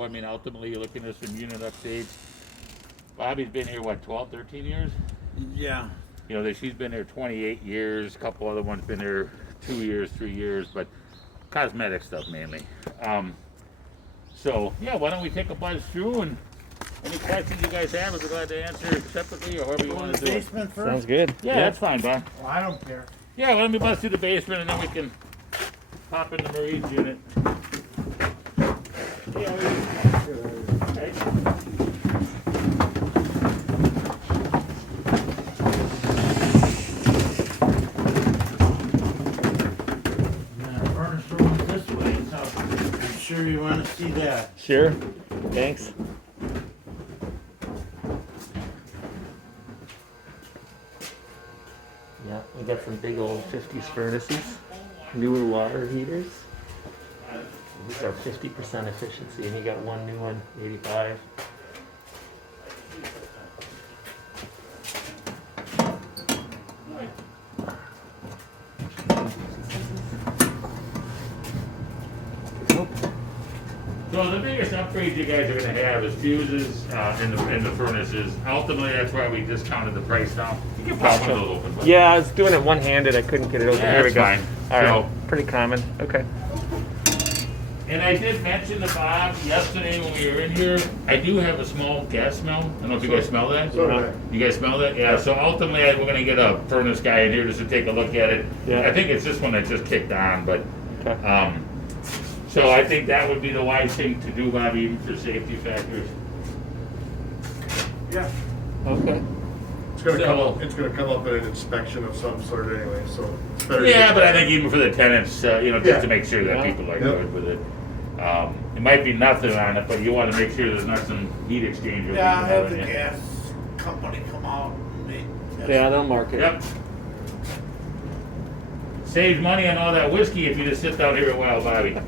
I mean, ultimately, you're looking at some unit updates. Bobby's been here, what, 12, 13 years? Yeah. You know, she's been there 28 years. A couple other ones been there 2 years, 3 years, but cosmetic stuff mainly. So, yeah, why don't we take a buzz through, and any questions you guys have, I'd be glad to answer separately or however you want to do it. Basement first? Sounds good. Yeah, that's fine, Bob. Well, I don't care. Yeah, let me buzz through the basement, and then we can pop into Marie's unit. Furnace room is this way, so I'm sure you want to see that. Sure. Thanks. Yeah, we got some big old 50s furnaces, newer water heaters. These are 50% efficiency, and you got one new one, 85. So the biggest upgrades you guys are going to have is fuses in the furnaces. Ultimately, that's why we discounted the price down. You can pop one of those open. But Yeah, I was doing it one-handed. I couldn't get it open. Yeah, Here we that's go. fine. All right, So- pretty common. Okay. And I did mention to Bob yesterday when we were in here, I do have a small gas smell. I don't know if you guys smell that. So do I. You guys smell that? Yeah. So ultimately, we're going to get a furnace guy in here just to take a look at it. Yeah. I think it's this one that just kicked on, but. Okay. So I think that would be the wise thing to do, Bobby, even for safety factors. Yeah, Okay. it's gonna So- come up, it's gonna come up in an inspection of some sort anyway, so it's better. to Yeah, get but I that. think even for the tenants, just Yeah. to make sure that Yeah. people are Yep. good with it. It might be nothing on it, but you want to make sure there's not some heat exchanger. Yeah, I have leaking the out in it. gas company come out and make. Yeah, they'll mark it. Yep. Saves money on all that whiskey if you just sit down here a while, Bobby.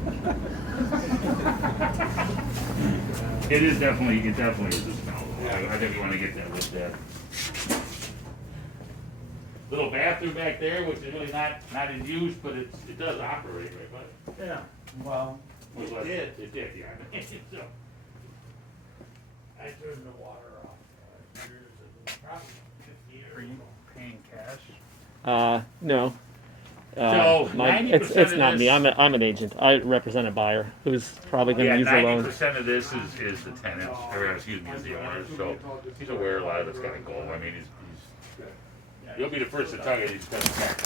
It definitely is a smell. I think you want to get that looked at. Little bathroom back there, which is really not in use, but it does operate, right, Bud? Yeah, well, Well, it did. It did, yeah. So, I turned the water off years ago, probably 50 years ago. Paying cash? No. So, It's 90% not of me. this- I'm an agent. I represent a buyer who's probably going to Yeah, use a loan. 90% of this is the tenants, or excuse me, is the owners, so he's aware a lot of it's gotta go. I mean, he's you'll be the first to tell you he's gonna check.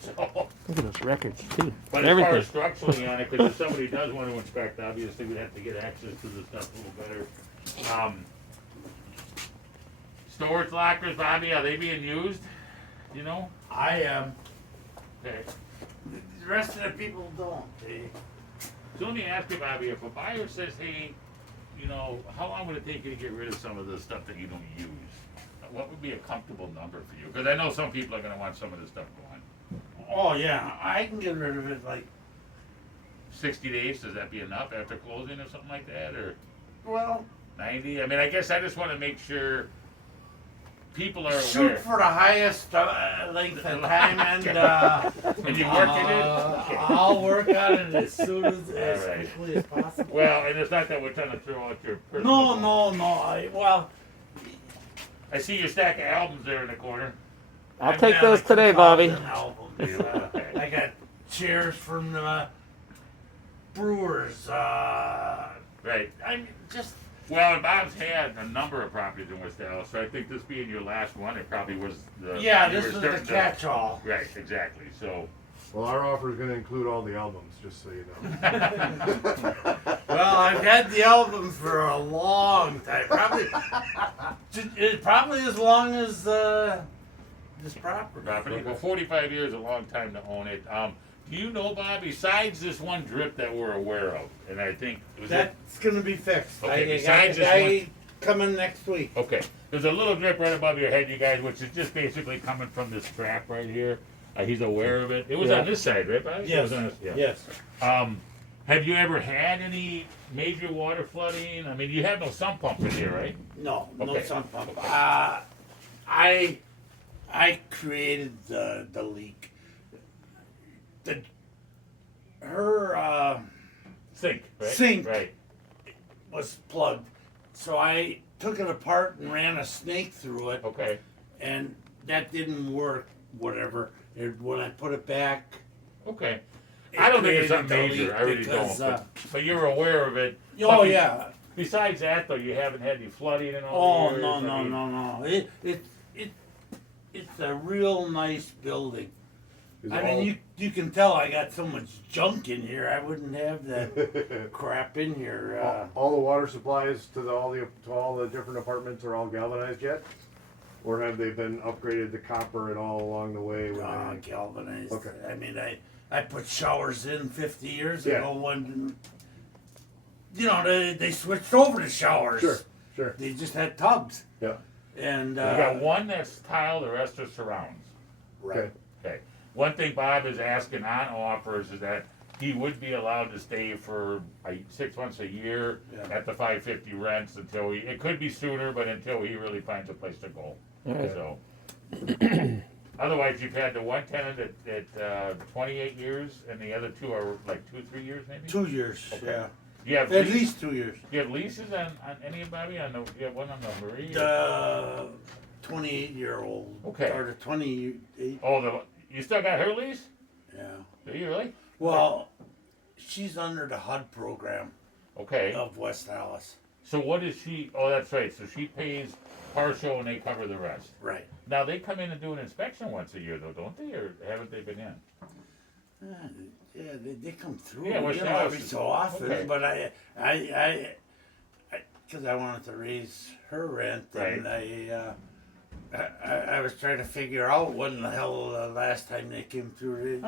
So, Look at those records too. but as far Everything. as structurally on it, because if somebody does want to inspect, obviously we'd have to get access to the stuff a little better. Storage lockers, Bobby, are they being used? You know? I am. Okay. The rest of the people don't. So let me ask you, Bobby, if a buyer says, hey, how long would it take you to get rid of some of the stuff that you don't use? What would be a comfortable number for you? Because I know some people are going to want some of this stuff going. Oh yeah, I can get rid of it like. 60 days, does that be enough after closing or something like that? Or Well, 90? I mean, I guess I just want to make sure people are shoot aware. for the highest length of time, and And you working it? Okay. I'll work on it as soon as All right. quickly as possible. Well, and it's not that we're trying to throw out your personal. No. I see your stack of albums there in the corner. I'll I've take got those like today, 2,000 Bobby. albums. Okay. I got chairs from the Brewers. Right. I'm just. Well, and Bob's had a number of properties in West Dallas, so I think this being your last one, it probably was the. Yeah, you this were was the starting to- catch-all. Right, exactly. So. Well, our offer is gonna include all the albums, just so you know. Well, I've had the album for a long time. Probably as long as this property. Well, 45 years is a long time to own it. Do you know, Bob, besides this one drip that we're aware of, and I think was it? That's gonna be fixed. Okay, I besides got this a guy coming next week. Okay, there's a little drip right above your head, you guys, which is just basically coming from this trap right here. He's aware of it. It was Yeah. on this side, right, Bob? It Yes. was on this, yeah. Yes. Have you ever had any major water flooding? I mean, you have no sump pump in here, right? No, no Okay. sump pump. Okay. I created the leak. Her Sink, right? Sink. Right. was plugged. So I took it apart and ran a snake through it, Okay, and that didn't work. Whatever. When I put it back, okay. it I don't think it's created something the major, leak I really because, don't, but you're aware of it. oh But be- yeah. Besides that though, you haven't had any flooding in all Oh the years? no I no mean, no no! It's a real nice building. Is I all- mean, you can tell I got so much junk in here. I wouldn't have that crap in here. all the water supplies to all the different apartments are all galvanized yet? Or have they been upgraded to copper and all along the way? With any- Galvanized. Okay. I mean, I put showers in 50 years Yeah. ago when, you know, they switched over to showers. Sure, sure. They just had tubs. Yeah. And, You got one that's tile, the rest are surrounds. right. Okay. One thing Bob is asking on offers is that he would be allowed to stay for 6 months, a year Yeah. at the 550 rents until it could be sooner, but until he really finds a place to go. Alright. So, otherwise you've had the one tenant at 28 years and the other two are like 2-3 years maybe? 2 years, Okay. yeah. Do you have At lease- least 2 years. do you have leases on anybody? You have one on the Marie? or- The 28-year-old. Okay. Or the 28, Oh, you still got her lease? yeah. Do you really? Well, she's under the HUD program Okay. of West Dallas. So what is she? Oh, that's right. So she pays partial and they cover the rest. Right. Now they come in and do an inspection once a year, though, don't they? Or haven't they been in? Yeah, they come through, Yeah, West you know, Dallas every is- so often. okay. But because I wanted to raise her rent, and I was trying to figure out when the hell the last time they came through.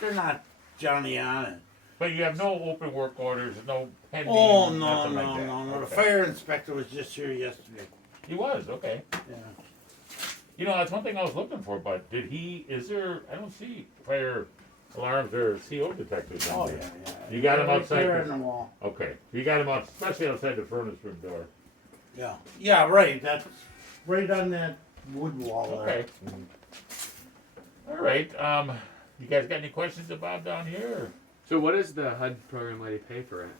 They're not Johnny on it. But you have no open work orders, no pending. Oh no nothing no like that. no no! The Okay. fire inspector was just here yesterday. He was okay. Yeah. You know, that's one thing I was looking for. But is there? I don't see fire alarms or CO detectors. on Oh there. yeah yeah. You got 'em Right outside there the- on the wall. Okay, you got them out, especially outside the furnace room door. Yeah. Yeah. Right. That's right on that wood wall there. Okay. All right. You guys got any questions about down here? Or? So what does the HUD program lady pay for it?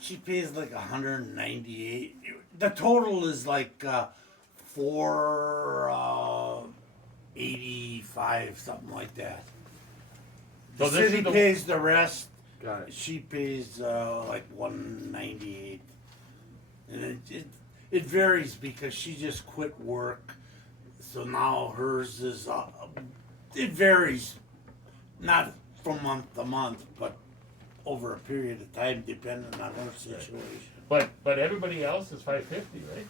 She pays like 198. The total is like 485, something like that. The So this city is the- pays the rest. Got it. She pays like 198, and it varies because she just quit work, so now hers is. It varies, not from month to month, but over a period of time, depending on her situation. But everybody else is 550, right?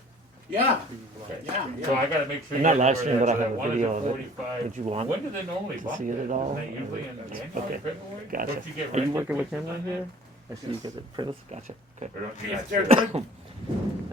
Yeah, Okay. yeah, So yeah. I gotta make sure. I'm you not guys live know where streaming, but I that's have at. a One is video at of it. 45. Did you want When do they normally to bump see it at all? Isn't that usually in January, Okay. February? Gotcha. Don't you get Are you rent working with increases him right on here? I see you get the premise. Gotcha. Okay. that? Or don't you If not they're sure? good,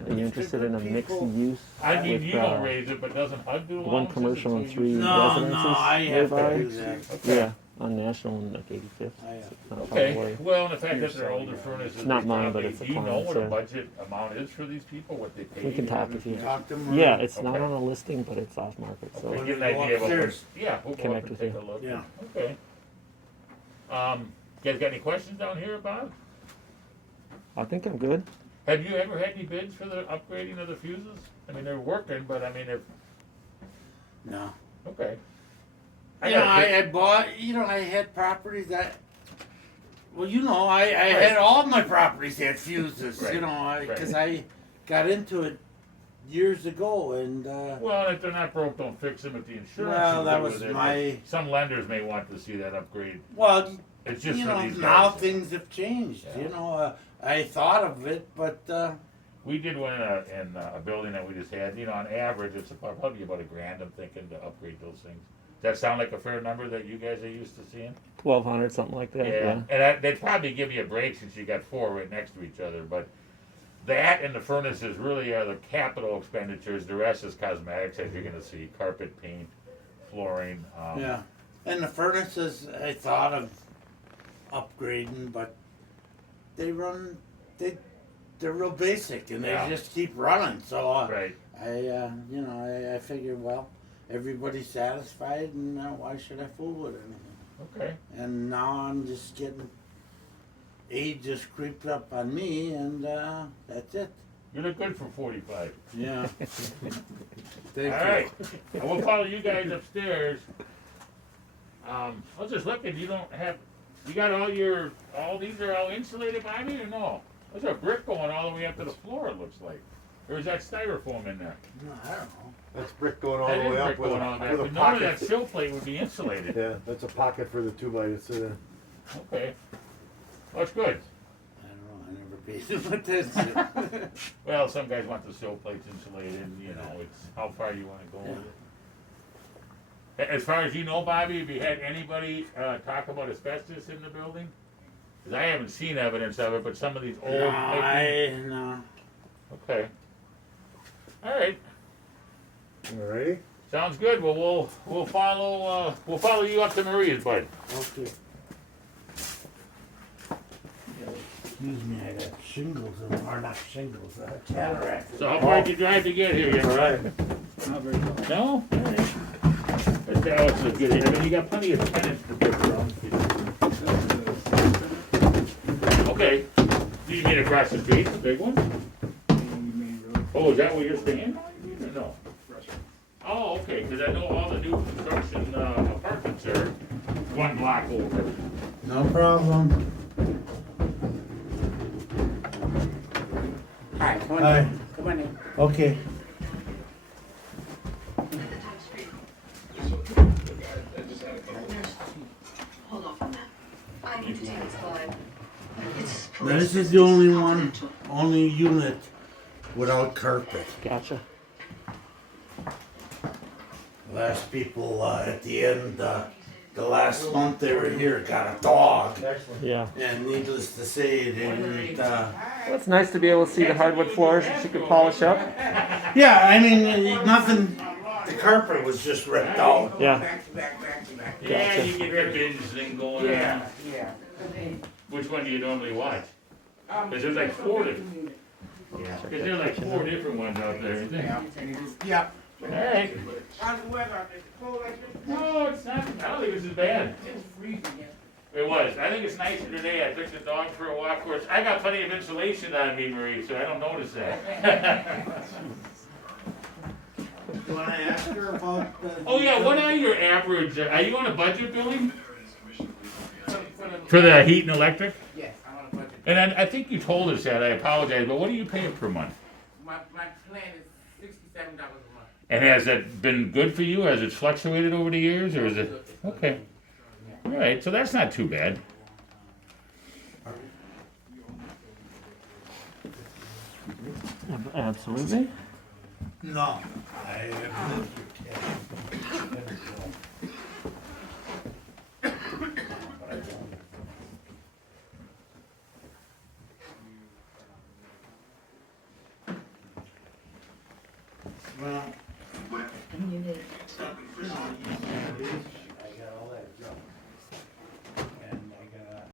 Are you interested in a mixed people- use? I mean, with, you don't raise it, but doesn't HUD do one allowances commercial and until you- 3 no, residences no, I have nearby? to do that. Okay. Yeah, on National and like 85th. I have. so not far Okay, away. well, and the fact that Here's they're older some, furnaces. Not they mine, but probably- it's a do you know client's, what a yeah. budget amount is for these people, what they pay? We can talk with you. Talk to them. Yeah, it's not Okay. on a listing, but it's off market. So Okay, When get we an go idea of what, upstairs. yeah, we'll go up Connect and with take you. a look. Yeah. Okay. You guys got any questions down here, Bob? I think I'm good. Have you ever had any bids for the upgrading of the fuses? I mean, they're working, but I mean, if, No. okay. You know, got a I bid- had bought, you know, I had properties that, well, you know, I had all my properties had fuses, Right, you know, because right. I got into it years ago, and, Well, if they're not broke, don't fix them if the insurance Well, is that good was with it, but my- some lenders may want to see that upgrade. well, It's just you for know, these now guys. things have changed, Yeah. you know, I thought of it, but, We did one in a building that we just had, you know, on average, it's probably about $1,000, I'm thinking, to upgrade those things. Does that sound like a fair number that you guys are used to seeing? 1,200, something like that. Yeah. And they'd probably give you a break since you got 4 right next to each other, but that and the furnaces really are the capital expenditures, the rest is cosmetics, as you're gonna see, carpet, paint, flooring. yeah. And the furnaces, I thought of upgrading, but they're real basic, and Yeah. they just keep running, so, Right, you know, I figured, well, everybody's satisfied, and why should I fool with anything? okay, And now I'm just getting age just creeped up on me, and that's it. You look good for 45. Yeah. All Thank right, I will follow you guys upstairs. I was just looking. You don't have. You got all these are all insulated by me or no? There's a brick going all the way up to the floor. It looks like. Or is that styrofoam in there? No, I don't know. That's brick going all That the is way brick up with going all the way with up. a But none of that pocket. sill plate would be insulated. Yeah, that's a pocket for the 2x to sit in. Okay. Well, that's good. I don't know. I never paid attention. Well, some guys want the sill plates insulated, and, you know, it's how far you wanna go with it. As far as you know, Bobby, have you had anybody, talk about asbestos in the building? 'Cause I haven't seen evidence of it, but some of these old. No. Okay. All right. Alrighty? Sounds good. Well, we'll follow you up to Maria's, bud. Okay. Excuse me, I got shingles, or not shingles, cataracts. So how far did you drive to get here? Alright. No? All right. That's also good. I mean, you got plenty of tenants to pick around. Okay. Do you mean across the street, the big one? Oh, is that where you're staying? Or no? Oh, okay, because I know all the new construction apartments are one block over. No problem. Hi, come on Hi. in. Come on in. Okay. Hold off on that. I need to take this call. It's Now this is the only unit without carpet. Gotcha. Last people at the end, the last month they were here got a dog, Yeah. and needless to say, they didn't. Well, it's nice to be able to see the hardwood floors that you can polish up. Yeah, I mean nothing. The carpet was just ripped out. Yeah. Yeah, Gotcha. you get that binge thing going on. Yeah. Which one do you normally watch? Because there's like four different. Because there's like four different ones out there, isn't there? Yep. Alright. How's the weather out there? Cold like this? No, it's not. I don't think this is bad. It's freezing. It was. I think it's nicer today. I took the dog for a walk. Of course, I got plenty of insulation on me, Marie, so I don't notice that. You want to ask her about the? Oh yeah, what are your average? Are you on a budget billing for the heat and electric? Yes, I'm on a budget. And I think you told us that. I apologize, but what do you pay per month? My plan is $67 a month. And has that been good for you? Has it fluctuated over the years, or is it okay? All right, so that's not too bad. Absolutely. No, I have lived with cats. Well,